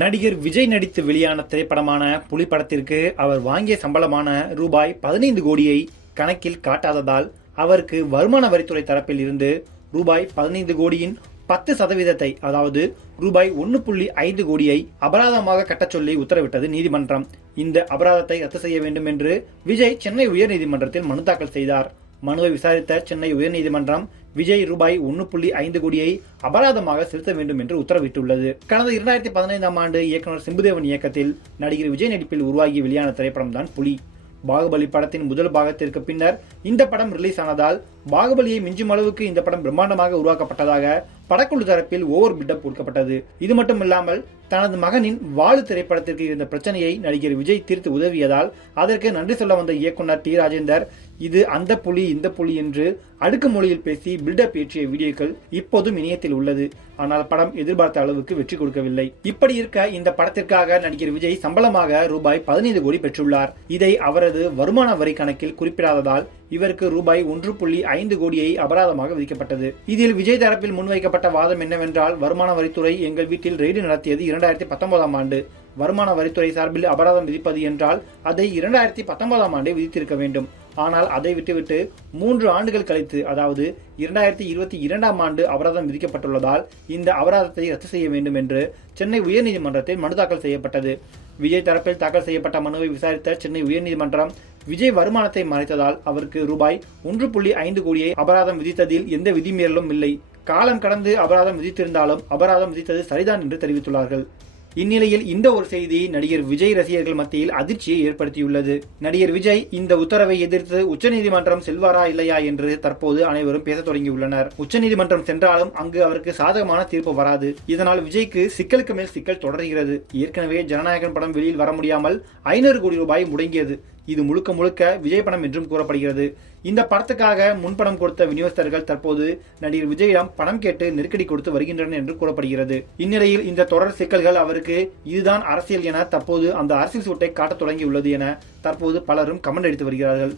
நடிகர் விஜய் நடித்து வெளியான திரைப்படமான புலி படத்திற்கு அவர் வாங்கிய சம்பளமான ரூபாய் 15 கோடியை கணக்கில் காட்டாததால் அவருக்கு வருமான வரித்துறை தரப்பில் இருந்து ரூபாய் 15 கோடியின் 10% அதாவது ரூபாய் 1.5 கோடியை அபராதமாக கட்டச் சொல்லி உத்தரவிட்டது நீதிமன்றம். இந்த அபராதத்தை ரத்து செய்ய வேண்டும் என்று விஜய் சென்னை உயர்நீதிமன்றத்தில் மனு தாக்கல் செய்தார். மனுவை விசாரித்த சென்னை உயர்நீதிமன்றம் விஜய் ரூபாய் 1.5 கோடியை அபராதமாக செலுத்த வேண்டும் என்று உத்தரவிட்டுள்ளது. கடந்த 2015ஆம் ஆண்டு இயக்குனர் சிம்புதேவன் இயக்கத்தில் நடிகர் விஜய் நடிப்பில் உருவாகி வெளியான திரைப்படம் தான் புலி. பாகுபலி படத்தின் முதல் பாகத்திற்கு பின்னர் இந்த படம் ரிலீஸ் ஆனதால் பாகுபலியை மிஞ்சும் அளவுக்கு இந்த படம் பிரம்மாண்டமாக உருவாக்கப்பட்டதாக படக்குழு தரப்பில் ஓவர் பில்டப் கொடுக்கப்பட்டது. இது மட்டுமில்லாமல் தனது மகனின் வாழு திரைப்படத்திற்கு இருந்த பிரச்சனையை நடிகர் விஜய் தீர்த்து உதவியதால் அதற்கு நன்றி சொல்ல வந்த இயக்குனர் டி ராஜேந்தர் இது அந்த புலி இந்த புலி என்று அடுக்கு மொழியில் பேசி பில்டப் ஏற்றிய வீடியோக்கள் இப்போதும் இணையத்தில் உள்ளது. ஆனால் படம் எதிர்பார்த்த அளவுக்கு வெற்றி கொடுக்கவில்லை. இப்படி இருக்க இந்த படத்திற்காக நடிகர் விஜய் சம்பளமாக ரூபாய் 15 கோடி பெற்றுள்ளார். இதை அவரது வருமான வரி கணக்கில் குறிப்பிடாததால் இவருக்கு ரூபாய் 1.5 கோடியை அபராதமாக விதிக்கப்பட்டது. இதில் விஜய் தரப்பில் முன்வைக்கப்பட்ட வாதம் என்னவென்றால் வருமான வரித்துறை எங்கள் வீட்டில் ரெய்டு நடத்தியது 2019ஆம் ஆண்டு. வருமான வரித்துறை சார்பில் அபராதம் விதிப்பது என்றால் அதை 2019ஆம் ஆண்டே விதித்திருக்க வேண்டும். ஆனால் அதை விட்டுவிட்டு 3 ஆண்டுகள் கழித்து அதாவது 2022ஆம் ஆண்டு அபராதம் விதிக்கப்பட்டுள்ளதால் இந்த அபராதத்தை ரத்து செய்ய வேண்டும் என்று சென்னை உயர்நீதிமன்றத்தில் மனு தாக்கல் செய்யப்பட்டது. விஜய் தரப்பில் தாக்கல் செய்யப்பட்ட மனுவை விசாரித்த சென்னை உயர்நீதிமன்றம் விஜய் வருமானத்தை மறைத்ததால் அவருக்கு ரூபாய் 1.5 கோடியை அபராதம் விதித்ததில் எந்த விதிமீறலும் இல்லை. காலம் கடந்து அபராதம் விதித்திருந்தாலும் அபராதம் விதித்தது சரிதான் என்று தெரிவித்துள்ளார்கள். இந்நிலையில் இந்த ஒரு செய்தி நடிகர் விஜய் ரசிகர்கள் மத்தியில் அதிர்ச்சியை ஏற்படுத்தியுள்ளது. நடிகர் விஜய் இந்த உத்தரவை எதிர்த்து உச்சநீதிமன்றம் செல்வாரா இல்லையா என்று தற்போது அனைவரும் பேச தொடங்கியுள்ளனர். உச்சநீதிமன்றம் சென்றாலும் அங்கு அவருக்கு சாதகமான தீர்ப்பு வராது. இதனால் விஜய்க்கு சிக்கலுக்கு மேல் சிக்கல் தொடர்கிறது. ஏற்கனவே ஜனநாயகன் படம் வெளியில் வர முடியாமல் 500 கோடி ரூபாய் முடங்கியது. இது முழுக்க முழுக்க விஜய் படம் என்றும் கூறப்படுகிறது. இந்த படத்துக்காக முன்பணம் கொடுத்த விநியோகஸ்தர்கள் தற்போது நடிகர் விஜயிடம் பணம் கேட்டு நெருக்கடி கொடுத்து வருகின்றனர் என்று கூறப்படுகிறது. இந்நிலையில் இந்த தொடர் சிக்கல்கள் அவருக்கு இதுதான் அரசியல் என தற்போது அந்த அரசியல் சூட்டை காட்டத் தொடங்கியுள்ளது என தற்போது பலரும் கமெண்ட் அடித்து வருகிறார்கள்.